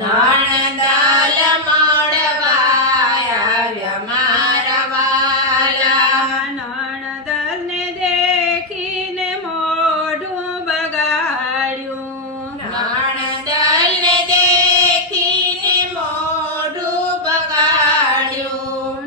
નાણદાલ માળવાયા મારવાલા નાણદલને દેખીને મોઢું બગાડ્યું. નાણદલને દેખીને મોઢું બગાડ્યું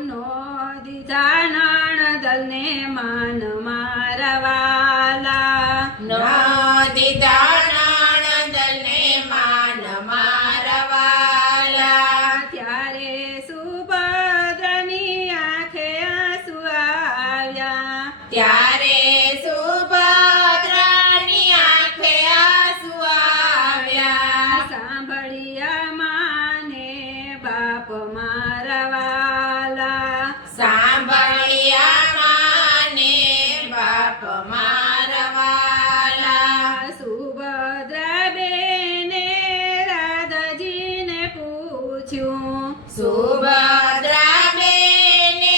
પૂછ્યું સુભદ્રા બેને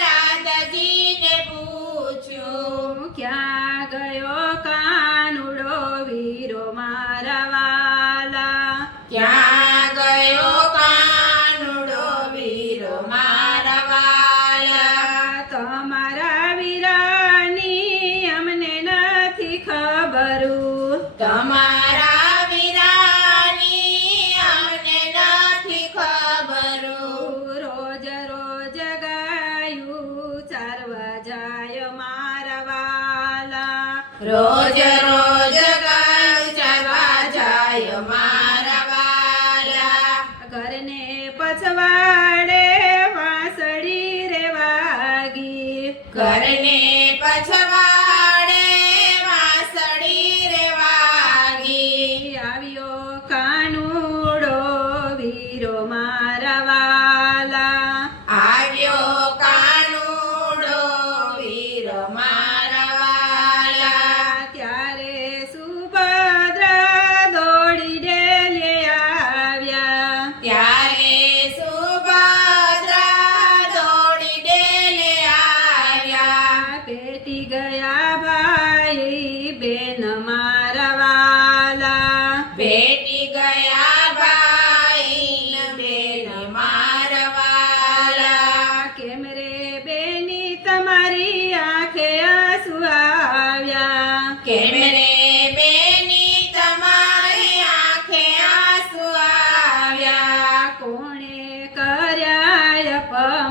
રાધાજીને પૂછ્યું ક્યાં ગયો કાનુડો વીરો મારા વાલા? ક્યાં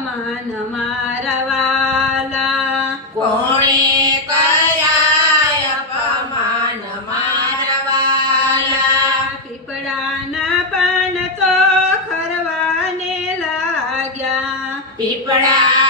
માન મારવાલા. કોણે કરાય અપમાન મારવાલા? પીપળાના પણ તો ખરવાને લાગ્યા. પીપળા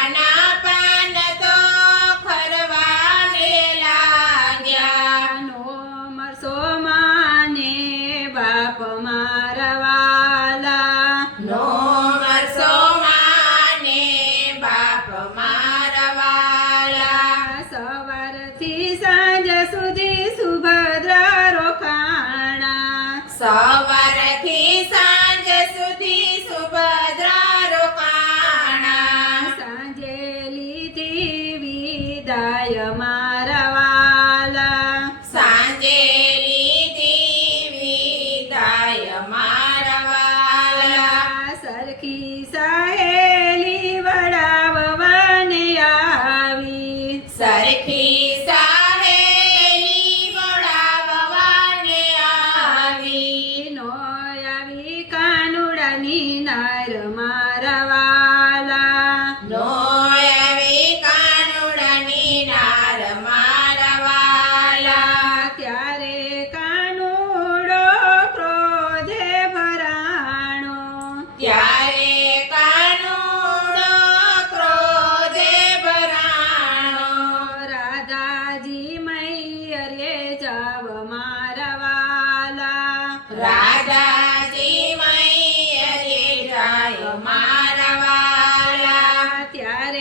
早安。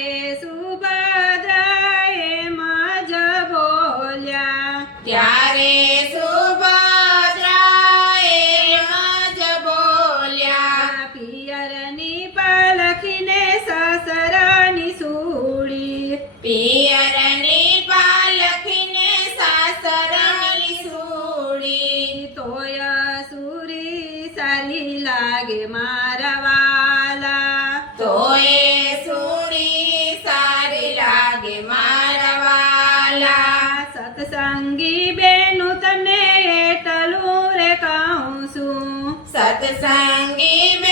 Jesús. सांगी